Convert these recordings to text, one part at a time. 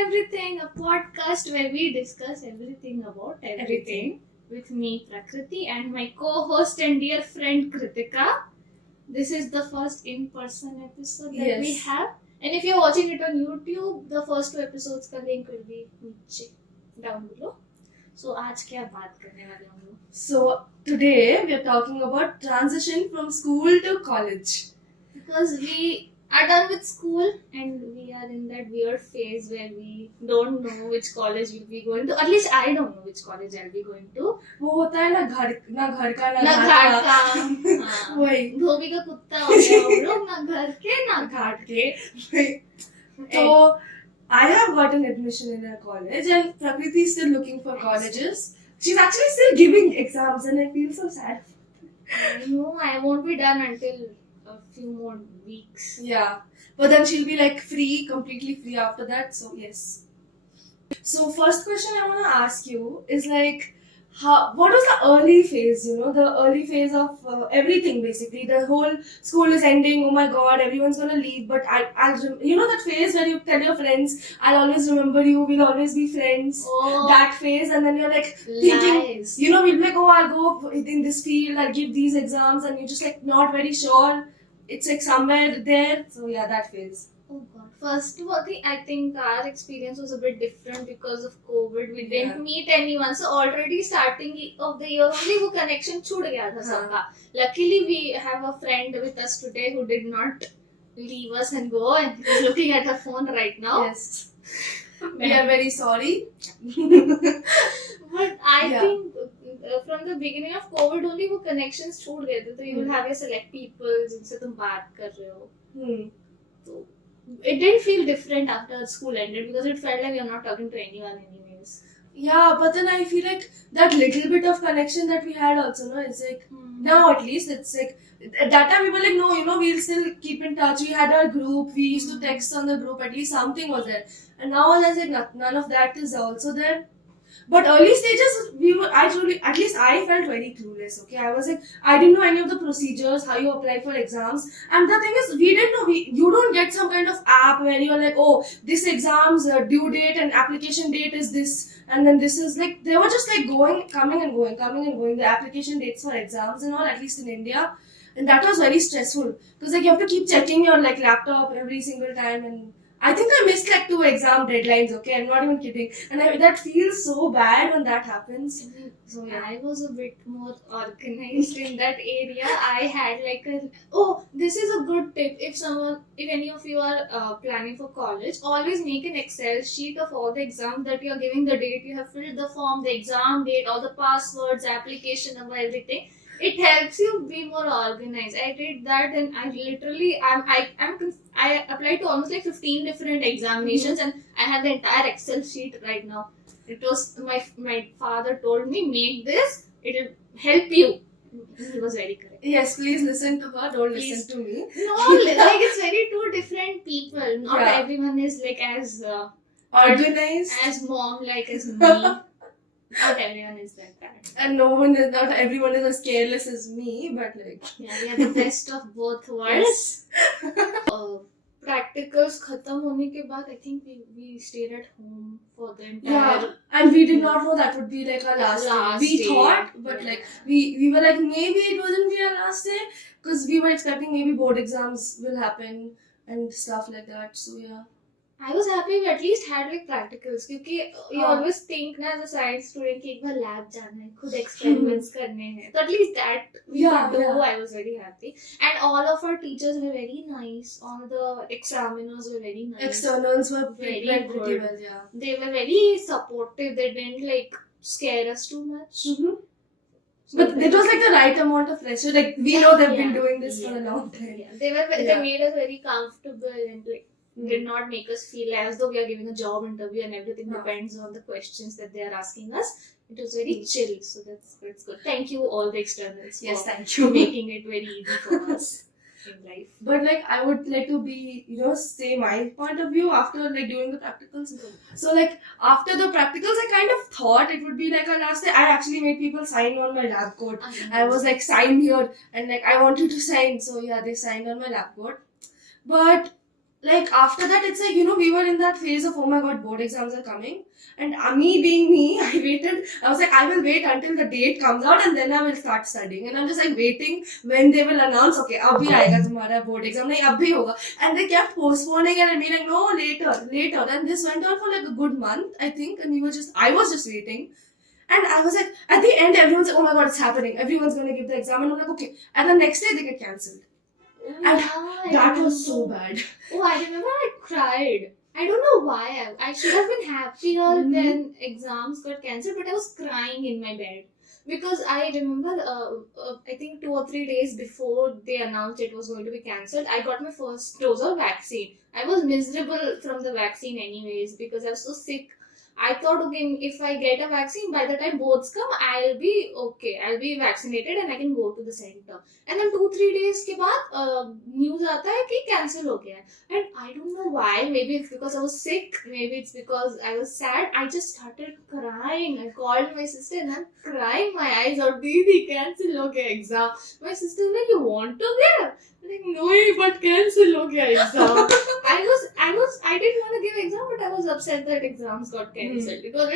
Everything, a podcast where we discuss everything about everything. With me, Prakriti, and my co host and dear friend Kritika. This is the first in person episode that we Yes. have. And if you're watching it on YouTube, the first two episodes का link will be नीचे down below. So आज क्या बात करने वाले हम लोग? So today we are talking about transition from school to college. Because we are done with school and we are in that weird phase where we don't know which college we'll be going to. At least I don't know which college I'll be going to. वो होता है ना घर का ना घाट का हाँ। वही धोबी का कुत्ता हो गया हम लोग ना घर के ना घाट के तो I have gotten admission in a college and Prakriti is still looking for colleges. She's actually still giving exams and I feel so sad. No, I won't be done until a few more weeks. Yeah, but then she'll be like free, completely free after that. So yes. So first question I want to ask you is like, what was the early phase? You know, the early phase of everything basically. The whole school is ending. Oh my God, everyone's gonna leave. But you know that phase where you tell your friends, "I'll always remember you. We'll always be friends." Oh, That phase, and then you're like thinking, lies. you know, we'll be like, "Oh, I'll go in this field. I'll give these exams," and you're just like not very sure. It's like somewhere there. So yeah, that phase. Oh God. First of all, I think our experience was a bit different because of COVID. We didn't meet anyone. So already starting of the year only वो connection छूट गया था सबका. Luckily we have a friend with us today who did not leave us and go and is looking at her phone right now. Yes. We are very sorry. But I think from the beginning of COVID only वो connections छूट गए थे. तो you will have your select people जिनसे तुम बात कर रहे हो. तो it didn't feel different after school ended because it felt like we are not talking to anyone anyways. Yeah, but then I feel like that little bit of connection that we had also, no, it's like now at least it's like at that time we were like, no, you know, we'll still keep in touch. We had our group, we used to text on the group, at least something was there. And now there's like none of that is also there. But early stages, at least I felt very clueless, okay? I was like, I didn't know any of the procedures, how you apply for exams. And the thing is, we didn't know, you don't get some kind of app where you're like, oh, this exam's due date and application date is this. And then this is like, they were just like coming and going, the application dates for exams and all, at least in India. And that was very stressful. Because like you have to keep checking your like laptop every single time and I think I missed like 2 exam deadlines, okay? I'm not even kidding. And that feels so bad when that happens. So yeah, I was a bit more organized in that area. I had like this is a good tip. If any of you are planning for college, always make an Excel sheet of all the exams that you are giving, the date you have filled the form, the exam date, all the passwords, application number, everything. It helps you be more organized. I did that and I applied to almost like 15 different examinations and I have the entire Excel sheet right now. It was my father told me make this, it'll help you. He was very correct. Yes, please listen to her, don't listen to me. No, like it's very two different people. Not everyone is like as organized as mom, like as me. Not everyone is like that. And not everyone is as careless as me, but like... Yeah, we are the best of both worlds. Practicals खत्म होने के बाद, I think we stayed at home for the entire... Yeah, and we did not know that would be like our last day. We thought, but like, we were like, maybe it wasn't be our last day, because we were expecting maybe board exams will happen and stuff like that, so yeah. I was happy we at least had like practicals क्योंकि you always think ना as a science student कि एक बार lab जाना है, खुद experiments करने हैं. So at least that we could do. I was very happy. And all of our teachers were very nice. All the examiners were very nice. Externals were very good. Pretty well, yeah. They were very supportive. They didn't like scare us too much. Mm-hmm. But it was like the right amount of pressure. Like we know they've been doing this for a long time. Yeah. They made us very comfortable and like did not make us feel as though we are giving a job interview and everything depends on the questions that they are asking us. It was very chill, so that's good. Thank you all the externals for making it very easy for us in life. But like I would like to be, say my point of view after like doing the practicals. So like after the practicals I kind of thought it would be like our last day. I actually made people sign on my lab coat. I was like sign here and like I wanted to sign, so yeah, they signed on my lab coat. But like after that, it's like, you know, we were in that phase of, oh my god, board exams are coming. And me being me, I waited. I was like, I will wait until the date comes out and then I will start studying. And I'm just like waiting when they will announce, okay, abhi aayega tumhara board exam, nahi abhi hoga. And they kept postponing and being like, no, later, later. And this went on for like a good month, I think. And I was just waiting. And I was like, at the end, everyone's like, oh my god, it's happening. Everyone's going to give the exam. And I'm like, okay. And the next day, they get cancelled. Oh, And yeah, that I was so remember. bad. Oh, I remember I cried. I don't know why. I should have been happier Mhm. when exams got cancelled, but I was crying in my bed. Because I remember, I think 2 or 3 days before they announced it was going to be cancelled, I got my first dose of vaccine. I was miserable from the vaccine, anyways, because I was so sick. I thought, okay, if I get a vaccine, by the time boards come, I'll be okay. I'll be vaccinated and I can go to the center. And then 2-3 days के बाद news आता है कि cancel हो गया है. And I don't know why. Maybe it's because I was sick. Maybe it's because I was sad. I just started crying. I called my sister and I'm crying my eyes out. Didi, cancel हो गया exam. My sister was like, you want to give? I'm like, no, but cancel हो गया exam. I didn't want to give exam, but I was upset that exams got cancelled because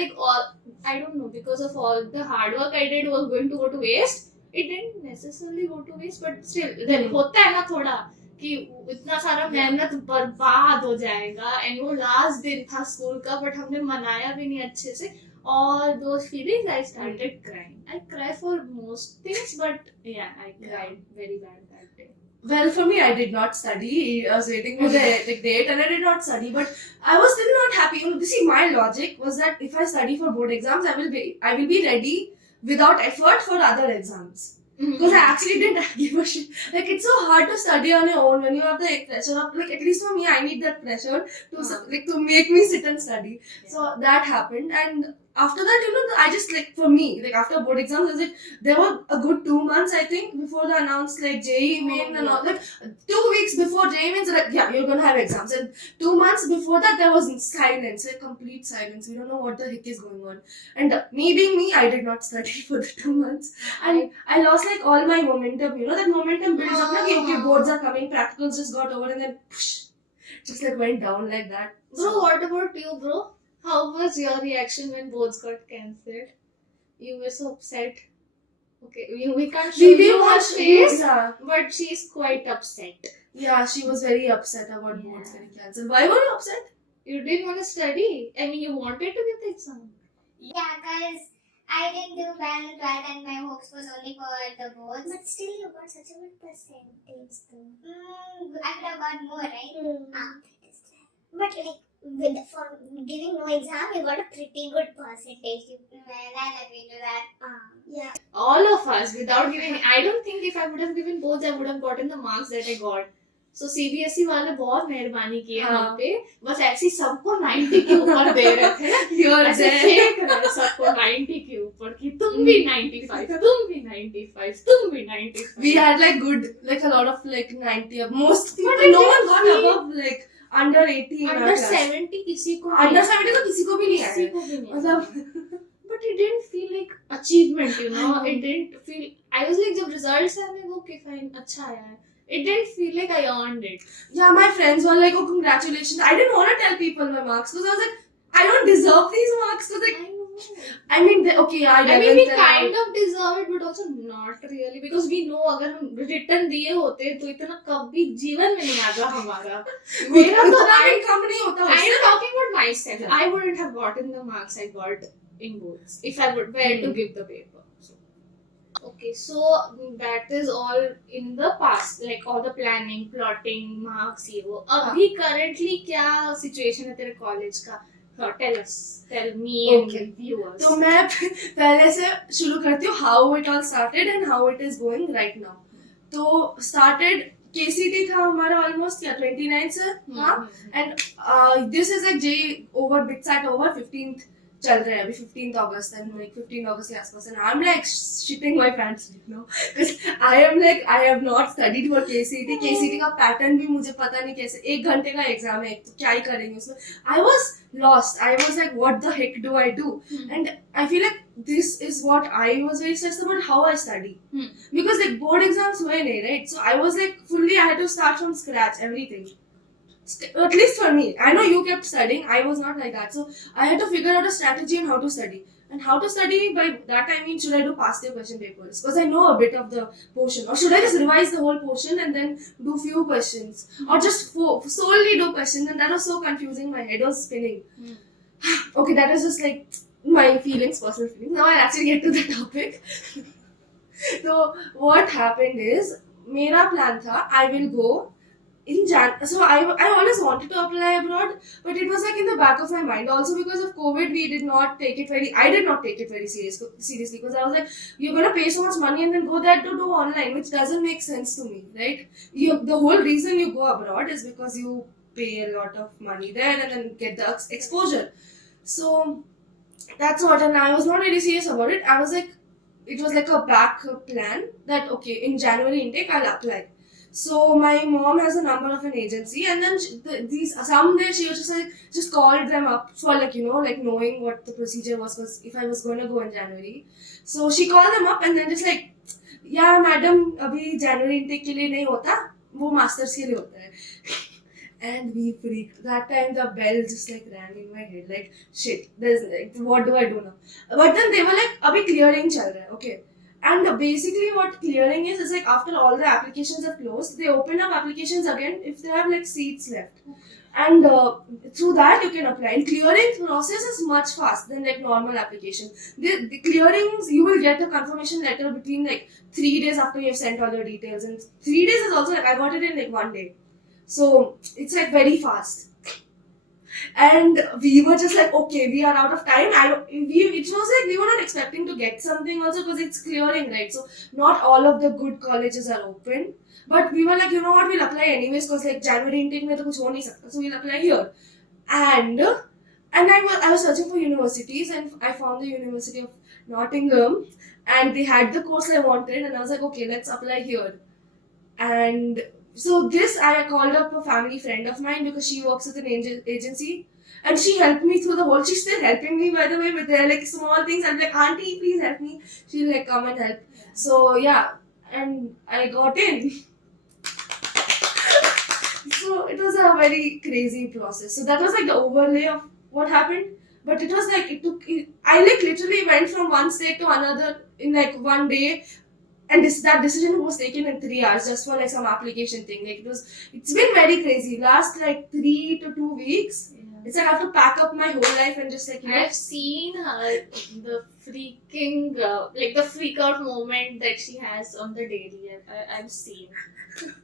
I don't know, because of all the hard work I did was going to go to waste. It didn't necessarily go to waste, but still, then होता है ना थोड़ा कि इतना सारा मेहनत बर्बाद हो जाएगा. एंड वो लास्ट दिन था स्कूल का, बट हमने मनाया भी नहीं अच्छे से. All those feelings, I started crying. I cry for most things, but yeah, I cried very bad that day. Well, for me, I did not study. I was waiting for the date and I did not study. But I was still not happy. You know, see, my logic was that if I study for board exams, I will be ready without effort for other exams. Because I actually didn't give a shit. Like, it's so hard to study on your own when you have the pressure of, like, at least for me, I need that pressure to make me sit and study. Yeah. So that happened. And after that, you know, I just, like, for me, like, after board exams, I was like, there were a good 2 months, I think, before they announced, like, JEE main and all. Like, 2 weeks before JEE mains, like, yeah, you're gonna have exams. And 2 months before that, there was silence, like, complete silence. We don't know what the heck is going on. And me being me, I did not study for the 2 months. And I lost, like, all my momentum, you know, that momentum builds up, like, okay, boards are coming, practicals just got over, and then, whoosh, just, like, went down like that. Bro, what about you, bro? How was your reaction when boards got cancelled? You were so upset. Okay, we can't show you her face, but she's quite upset. Yeah, she was very upset about boards getting cancelled. Why were you upset? You didn't want to study. I mean, you wanted to give the exam. Yeah, because I didn't do well in 12th and my hopes was only for the boards. But still, you got such a good percentage, though. I could have got more, right? That is right. But for giving no exam, you got a pretty good percentage. Well, I'll agree to that. Yeah. All of us, without giving. I don't think if I would have given boards, I would have gotten the marks that I got. So CBSE वाले बहुत मेहरबानी किए हम पे, बस ऐसे ही सबको 90 के ऊपर दे रहे थे. ऐसे फेंक रहे सबको 90 के ऊपर कि तुम भी 95, तुम भी 95, तुम भी 95. We had like good, like a lot of like 90. Most people, But no I one got didn't above like under 80 in our Under class. 70 किसी को Under 70 तो किसी को भी नहीं किसी आया. को भी नहीं. मतलब But it didn't feel like achievement, you know. It didn't feel. I was like, जब results आए मैं okay fine अच्छा आया है. It didn't feel like I earned it. yeah, my friends were like, oh congratulations. I didn't want to tell people my marks because I was like, I don't deserve these marks. So like, I know. I mean, okay, yeah, I mean, we kind of deserve it, but also not really, because we know अगर हम return दिए होते तो इतना कभी जीवन में नहीं आता हमारा. मेरा तो कम नहीं होता. I am talking about myself. I wouldn't have gotten the marks I got in boards if I would were to give the paper. Okay, so that is all in the past, like all the planning, plotting, marks, ये वो. अभी currently क्या situation है तेरे college का? Tell me and Okay. viewers. तो मैं पहले से शुरू करती हूँ how it all started and how it is going right now. तो started KCT था हमारा almost 29 से, हाँ. And this is like J over BitSat over 15th चल रहा है अभी 15th August and like 15th August के आसपास, and I'm like shitting my pants right now because I am like I have not studied for KCT का pattern भी मुझे पता नहीं कैसे, 1 घंटे का एग्जाम है तो क्या ही करेंगे उसमें. I was lost. I was like what the heck do I do? And I feel like this is what I was very stressed about, how I study. Because like board exams हुए नहीं, right? So I was like fully I had to start from scratch everything. At least for me, I know you kept studying. I was not like that, so I had to figure out a strategy on how to study. And how to study, by that I mean, should I do past year question papers? Because I know a bit of the portion. Or should I just revise the whole portion and then do few questions? Or just solely do questions? And that was so confusing, my head was spinning. Okay, that was just like my feelings, personal feelings. Now I'll actually get to the topic. So what happened is, मेरा plan था, I will go in so I always wanted to apply abroad, but it was like in the back of my mind. Also because of COVID, I did not take it very seriously, because I was like, you're gonna pay so much money and then go there to do online, which doesn't make sense to me, right? The whole reason you go abroad is because you pay a lot of money there and then get the exposure. So that's what, and I was not really serious about it. I was like, it was like a backup plan that okay, in January intake I'll apply. So my mom has a number of an agency, and then someday she was just called them up for like knowing what the procedure was if I was going to go in January. So she called them up and then just like, yeah madam, abhi January intake ke liye nahi hota, wo masters ke liye hota hai. And we freaked. That time the bell just like rang in my head, like shit. There's like, what do I do now? But then they were like, abhi clearing chal raha hai, okay. And basically what clearing is like after all the applications are closed, they open up applications again if they have like seats left. And through that you can apply. And clearing process is much faster than like normal application. The clearings, you will get a confirmation letter between like 3 days after you have sent all your details. And 3 days is also like, I got it in like 1 day. So it's like very fast. And we were just like, okay, we are out of time. It was like we were not expecting to get something also because it's clearing, right? So not all of the good colleges are open. But we were like, you know what, we'll apply anyways because like January intake mein to kuch ho nahi sakta. So we'll apply here. And I was searching for universities and I found the University of Nottingham and they had the course I wanted and I was like, okay, let's apply here. And so I called up a family friend of mine because she works with an agency and she helped me through the whole. She's still helping me, by the way, with their like small things. I'm like, auntie, please help me. She'll like come and help. So yeah, and I got in. So it was a very crazy process. So that was like the overlay of what happened. But it was like, I like literally went from one state to another in like 1 day. And that decision was taken in 3 hours just for like some application thing. Like it's been very crazy. Last like 3 to 2 weeks. Yeah. It's like I have to pack up my whole life and just like I've seen her the freaking like the freak out moment that she has on the daily. I've seen.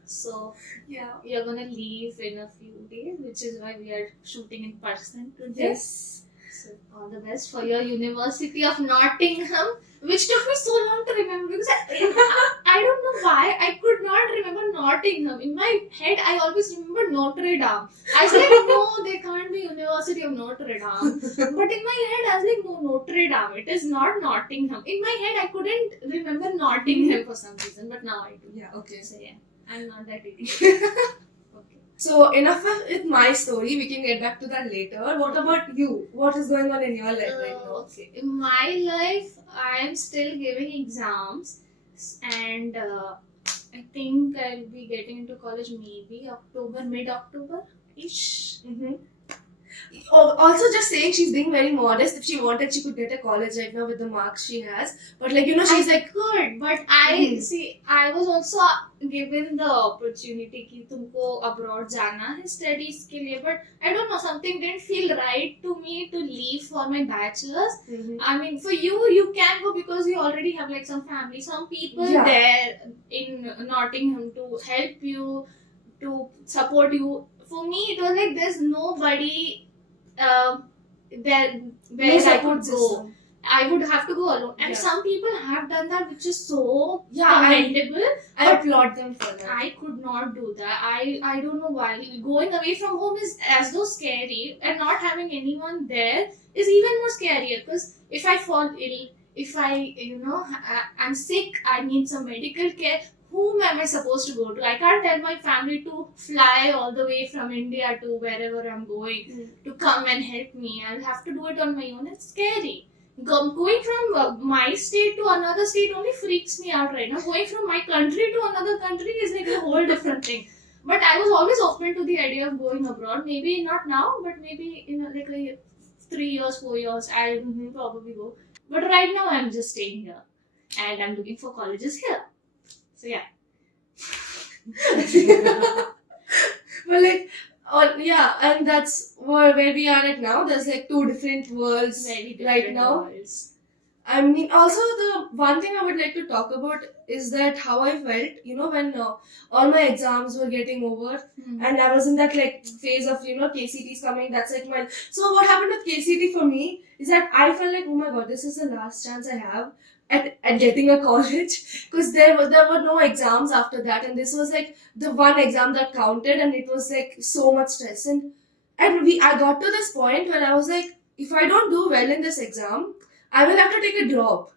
So yeah, you're gonna leave in a few days, which is why we are shooting in person today. Yes. So all the best for your University of Nottingham, which took me so long to remember because I don't know why I could not remember Nottingham. In my head, I always remember Notre Dame. I was like, no, there can't be University of Notre Dame. But in my head, I was like, no, Notre Dame. It is not Nottingham. In my head, I couldn't remember Nottingham for some reason, but now I do. Yeah, okay. So yeah, I'm not that idiot. So enough with my story. We can get back to that later. What about you? What is going on in your life right now? Okay. In my life, I am still giving exams, and I think I'll be getting into college maybe mid-October-ish. Mm-hmm. Oh, also just saying she's being very modest. If she wanted, she could get a college right now with the marks she has. But like, she's like good. But see, I was also given the opportunity कि तुमको abroad जाना है studies के लिए. But I don't know, something didn't feel right to me to leave for my bachelor's. Mm-hmm. I mean, for you can go because you already have like some family, some people there in Nottingham to help you, to support you. For me, it was like there's nobody there where I could go. I would have to go alone. And some people have done that, which is so commendable. I applaud them for that. I could not do that. I don't know why. Going away from home is as though scary, and not having anyone there is even more scarier. Because if I fall ill, if I'm sick, I need some medical care. Whom am I supposed to go to? I can't tell my family to fly all the way from India to wherever I'm going to come and help me. I'll have to do it on my own. It's scary. Going from my state to another state only freaks me out right now. Going from my country to another country is like a whole different thing. But I was always open to the idea of going abroad. Maybe not now, but maybe in like a 3 years, 4 years, I'll probably go. But right now, I'm just staying here, and I'm looking for colleges here. So yeah. But like, yeah, and that's where we are at now. There's like two different worlds Very different right now. worlds. I mean, also the one thing I would like to talk about is that how I felt, when all my exams were getting over and I was in that like phase of, KCTs coming. That's like my. So what happened with KCT for me is that I felt like, oh my god, this is the last chance I have at getting a college, because there were no exams after that, and this was like the one exam that counted, and it was like so much stress, and I got to this point where I was like, if I don't do well in this exam, I will have to take a drop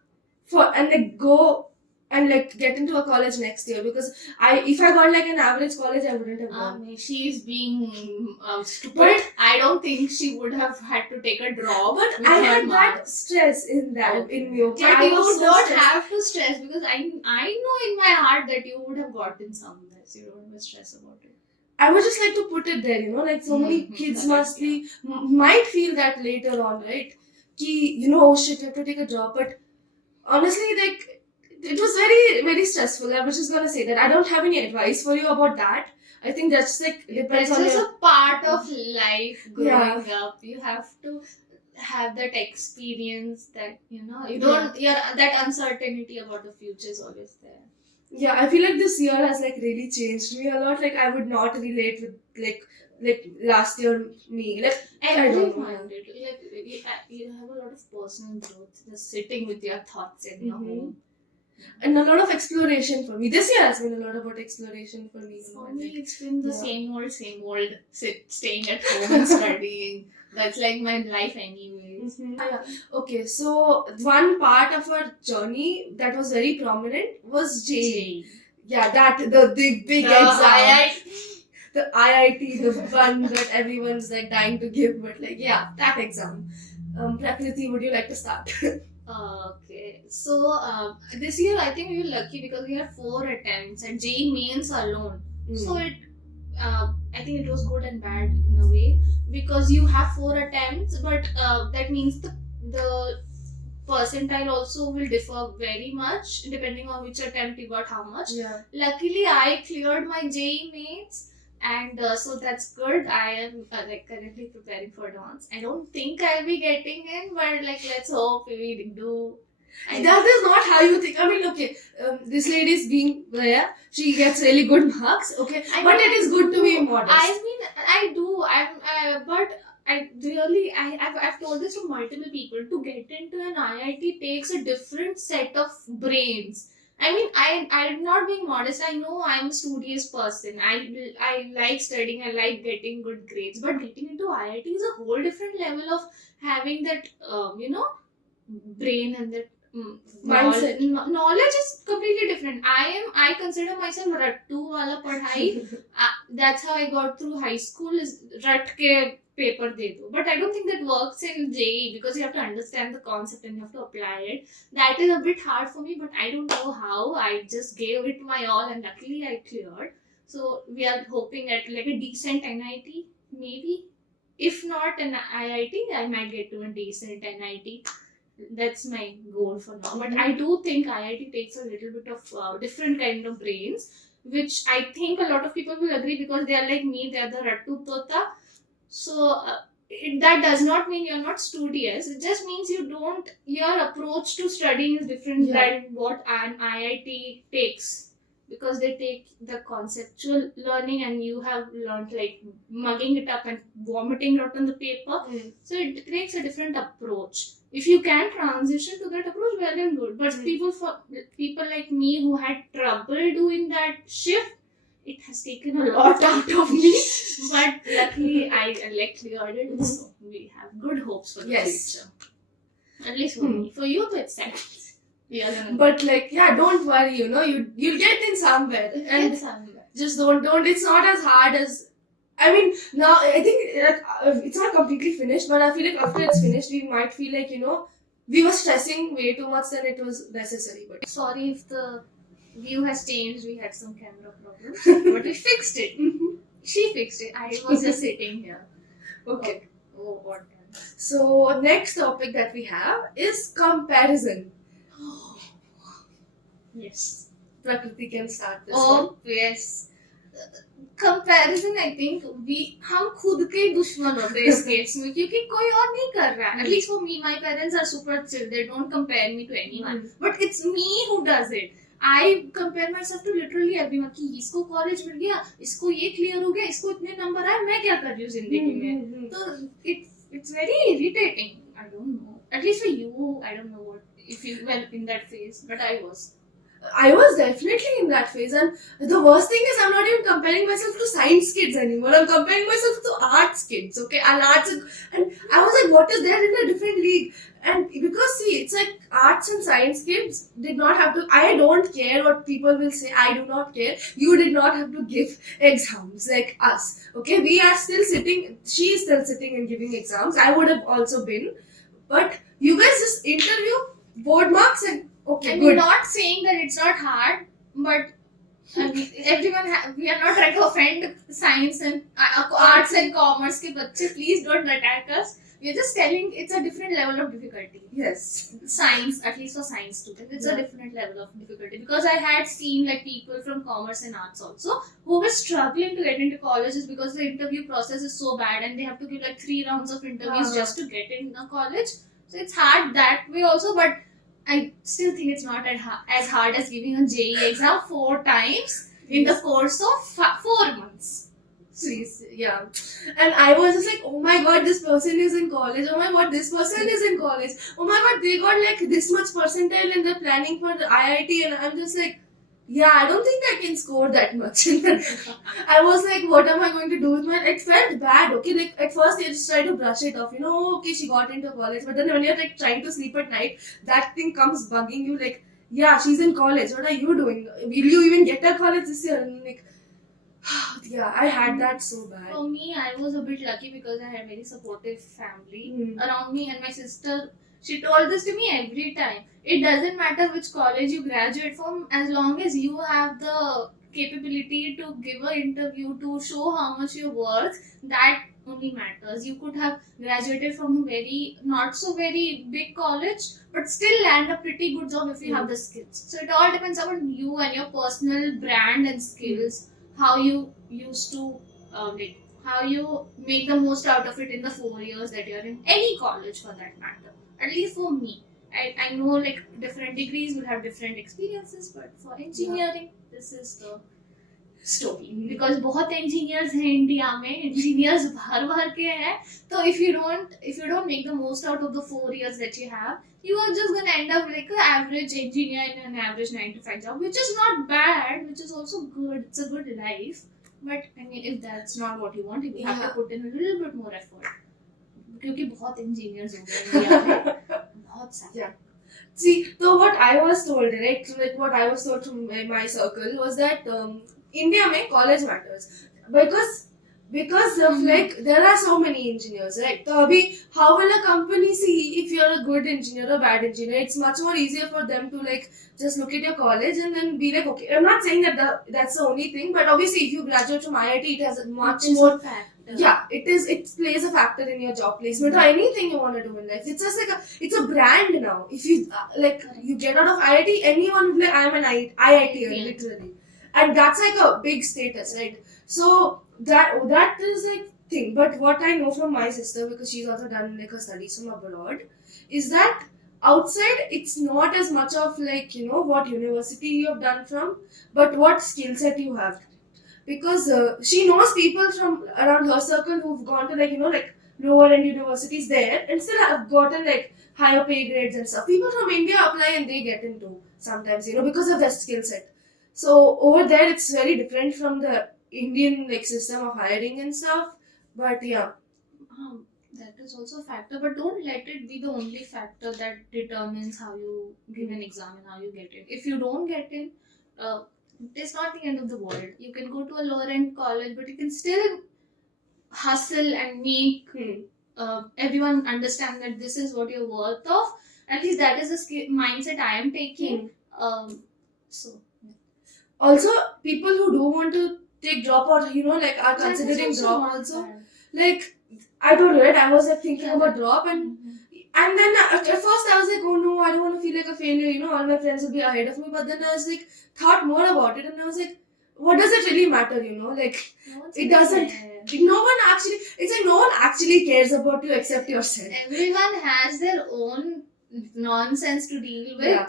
and like go and like get into a college next year, because if I got like an average college, I wouldn't have gone. She's being stupid. But- I don't think she would have had to take a drop. But with I her had that marks. stress in that in me. Okay, But I you was so don't stressed. have to stress, because I know in my heart that you would have gotten somewhere. So you don't have to stress about it. I would just like to put it there, like so many Mhm, kids correct, must be might feel that later on, right? Ki, oh shit, I have to take a job. But honestly, like, it was very, very stressful. I was just gonna say that. I don't have any advice for you about that. I think that's like depends It's on just your. a part of life growing Yeah. up. You have to have that experience that you don't. That uncertainty about the future is always there. Yeah, I feel like this year has like really changed me a lot. Like I would not relate with like last year me. Like I I don't know. find it like you have a lot of personal growth just sitting with your thoughts in your Mhm. home. And a lot of exploration for me. This year has been a lot about exploration for me. For and, me, like, it's been the yeah. same old. Staying at home and studying. That's like my life, anyways. Yeah. Okay, so one part of our journey that was very prominent was JEE. Yeah, that the big exam. The IIT, the one that everyone's like dying to give, but like yeah, that exam. Prakriti, would you like to start? Okay, so this year I think we were lucky because we had 4 attempts at JEE mains alone. So I think it was good and bad in a way, because you have 4 attempts, but that means the percentile also will differ very much depending on which attempt you got how much. Yeah. Luckily, I cleared my JEE mains, and so that's good. I am like currently preparing for dance. I don't think I'll be getting in, but like let's hope we do. That is not how you think. I mean, okay, this lady is being there. She gets really good marks. Okay, but it is good to be modest. I mean, I do. But I've told this to multiple people. To get into an IIT takes a different set of brains. I mean, I'm not being modest. I know I'm a studious person. I like studying. I like getting good grades. But getting into IIT is a whole different level of having that brain and that Mindset. knowledge is completely different. I consider myself rattu wala padhai. That's how I got through high school, is rat ke paper de do. But I don't think that works in JEE, because you have to understand the concept and you have to apply it. That is a bit hard for me, but I don't know how. I just gave it my all and luckily I cleared. So we are hoping at like a decent NIT, maybe. If not an IIT, I might get to a decent NIT. That's my goal for now. But I do think IIT takes a little bit of different kind of brains, which I think a lot of people will agree, because they are like me, they are the Rattu Tota. So that does not mean you're not studious. It just means your approach to studying is different than what an IIT takes. Because they take the conceptual learning and you have learned like mugging it up and vomiting it out on the paper. So it takes a different approach. If you can transition to that approach, well and good. But people like me who had trouble doing that shift, it has taken a lot out of me. But luckily, I cleared it. So we have good hopes for the future. At least for me. For you, it's sad. But like, yeah, don't worry. You'll get in somewhere, and just don't. It's not as hard as. I mean, now I think it's not completely finished, but I feel like after it's finished, we might feel like we were stressing way too much than it was necessary. But sorry if the view has changed. We had some camera problems, but we fixed it. She fixed it. I was just sitting here. Okay. Oh, what? So next topic that we have is comparison. Yes. Prakriti can start this one. Oh yes. Comparison I think we हम खुद के दुश्मन होते हैं इस case में क्योंकि कोई और नहीं कर रहा है at least for me my parents are super chill they don't compare me to anyone but it's me who does it I compare myself to literally everyone कि इसको कॉलेज मिल गया इसको ये क्लियर हो गया इसको इतने नंबर आए मैं क्या कर रही हूँ जिंदगी में तो it's very irritating. I don't know. At least for you, I don't know what if you were in that phase, but I was. I was definitely in that phase, and the worst thing is I'm not even comparing myself to science kids anymore. I'm comparing myself to arts kids, okay? And I was like, what is there in a different league? And because see, it's like arts and science kids did not have to. I don't care what people will say. I do not care. You did not have to give exams like us, okay? We are still sitting. She is still sitting and giving exams. I would have also been, but you guys just interview, board marks, and okay, I'm good. not saying that it's not hard, but I mean, we are not trying to offend science and arts and commerce के बच्चे. Please don't attack us. We're just telling it's a different level of difficulty. Yes. Science, at least for science students, it's a different level of difficulty because I had seen like people from commerce and arts also who were struggling to get into colleges because the interview process is so bad and they have to give like 3 rounds of interviews just to get in a college. So it's hard that way also, but I still think it's not as hard as giving a JEE exam 4 times in the course of 4 months. Please, yeah. And I was just like, oh my god, this person is in college. Oh my god, this person is in college. Oh my god, they got like this much percentile and they're planning for the IIT. And I'm just like, yeah, I don't think I can score that much. I was like, what am I going to do with my... It felt bad, okay? Like, at first, you just try to brush it off. You know, okay, she got into college. But then when you're like trying to sleep at night, that thing comes bugging you like, yeah, she's in college. What are you doing? Will you even get to college this year? And like, yeah, I had that so bad. For me, I was a bit lucky because I had very supportive family around me, and my sister, she told this to me every time. It doesn't matter which college you graduate from, as long as you have the capability to give an interview to show how much you're worth, that only matters. You could have graduated from a very not so very big college, but still land a pretty good job if you have the skills. So it all depends on you and your personal brand and skills. How you used to like how you make the most out of it in the 4 years that you're in any college for that matter. At least for me, I know like different degrees will have different experiences, but for engineering, this is the story. Because बहुत engineers हैं India में, engineers भर के हैं. So if you don't make the most out of the 4 years that you have, you are just gonna end up like an average engineer in an average 9 to 5 job, which is not bad, which is also good. It's a good life. But I mean, if that's not what you want, you have to put in a little bit more effort. क्योंकि बहुत engineers हो गए India में, बहुत सारे. Yeah. See, so what I was told, right? So like what I was told from my circle was that India में college matters because of like there are so many engineers, right? So abhi, how will a company see if you're a good engineer or bad engineer? It's much more easier for them to like just look at your college and then be like, okay. I'm not saying that that's the only thing, but obviously if you graduate from IIT, it has a much more fact. Yeah, it plays a factor in your job placement or anything you want to do in life. It's just like it's a brand now. If you you get out of IIT, anyone will be like, I am an IITer, literally, and that's like a big status, right? So that is like thing. But what I know from my sister, because she's also done like her studies from abroad, is that outside it's not as much of like what university you have done from, but what skill set you have. Because she knows people from around her circle who've gone to like lower end universities there and still have gotten like higher pay grades and stuff. People from India apply and they get into sometimes because of their skill set. So over there it's very different from the Indian like system of hiring and stuff. But yeah. That is also a factor, but don't let it be the only factor that determines how you give an exam and how you get in. If you don't get in, it's not the end of the world. You can go to a lower end college, but you can still hustle and make everyone understand that this is what you're worth of. At least that is the mindset I am taking. So Also, people who do want to take drop or like are That is considering also drop not also. bad. Like I told you, right? I was like thinking Yeah. about drop and then at first I was like, oh no, I don't want to feel like a failure. All my friends will be ahead of me. But then I was like, thought more about it, and I was like, what does it really matter? Like No one's it gonna doesn't. care. No one actually. It's like no one actually cares about you except yourself. Everyone has their own nonsense to deal with, Yeah.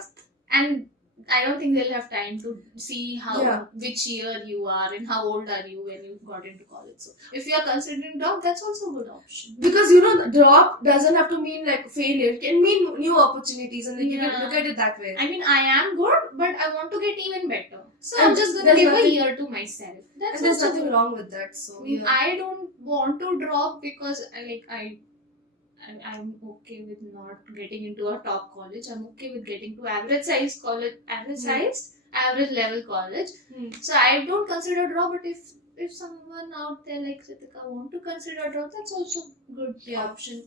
and I don't think they'll have time to see Yeah. which year you are and how old are you when you got into college. So if you are considering drop, that's also a good option. Because drop doesn't have to mean like failure. It can mean new opportunities, and like you can Yeah. look at it that way. I mean, I am good, but I want to get even better. So And I'm just gonna there's give nothing- a year to myself. That's And there's also nothing good. wrong with that. So yeah. I don't want to drop because I'm okay with not getting into a top college. I'm okay with getting to average size college, average level college. Hmm. So I don't consider drop. But if someone out there like Ritika want to consider drop, that's also good Yeah. option.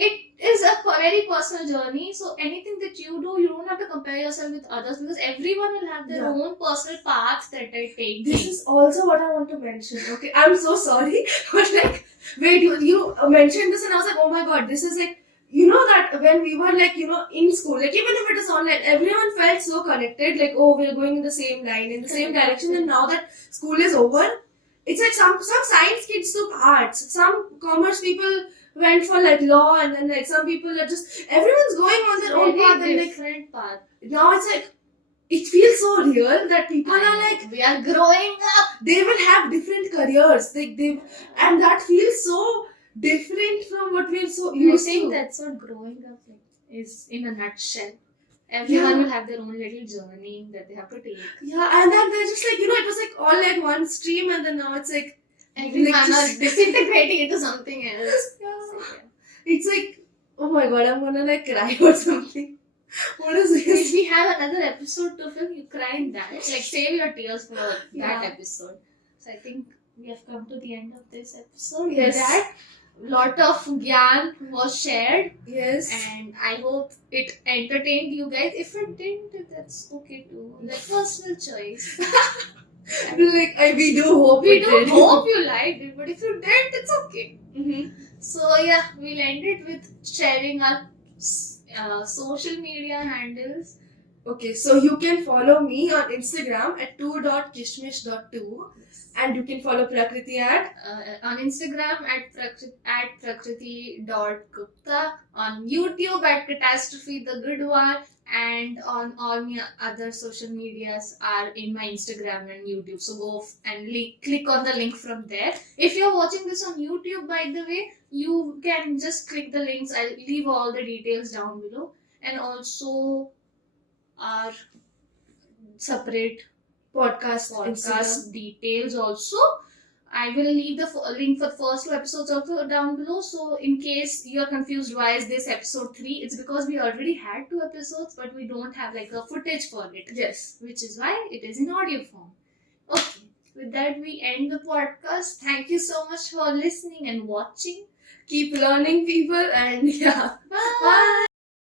It is a very personal journey. So anything that you do, you don't have to compare yourself with others because everyone will have their Yeah. own personal path that they take. This is also what I want to mention. Okay, I'm so sorry, but like, wait, you mentioned this, and I was like, oh my god, this is like, that when we were like, in school, like even if it is online, everyone felt so connected. Like, oh, we're going in the same line, in the same direction. And now that school is over, it's like some science kids took arts, some commerce people went for like law, and then like some people are just everyone's going on their own path, and like different path. now it's like it feels so real that people are like we are growing up. they will have different careers, and that feels so different from what we're so I used think to. that's what growing up is in a nutshell. Everyone Yeah. will have their own little journey that they have to take. Yeah, and then they're just like it was like all like one stream, and then now it's like Everyone like are just- disintegrating into something else. Yeah. So, yeah. It's like, oh my god, I'm gonna like cry or something. What is If this? we have another episode to film, you cry in that. Like save your tears for that Yeah. episode. So I think we have come to the end of this episode. Yes. With that, lot of gyan was shared, Yes. and I hope it entertained you guys. If it didn't, that's okay too. That's personal choice. Like we do hope We it do did. hope you liked it, but if you didn't, it's okay. Mhm. So yeah, we'll end it with sharing our social media handles. Okay, so you can follow me on Instagram at 2.kishmish.2, and you can follow Prakriti at On Instagram at prakriti.gupta, on YouTube at Catastrophe the Good One, and on all my other social medias are in my Instagram and YouTube. So go and click on the link from there. If you're watching this on YouTube, by the way, you can just click the links. I'll leave all the details down below, and also our separate podcast Instagram. podcast details also. I will leave the link for the first two episodes also down below. So in case you're confused why is this episode 3, it's because we already had 2 episodes but we don't have like a footage for it. Yes. Which is why it is in audio form. Okay. With that we end the podcast. Thank you so much for listening and watching. Keep learning, people, and yeah. Bye. Bye.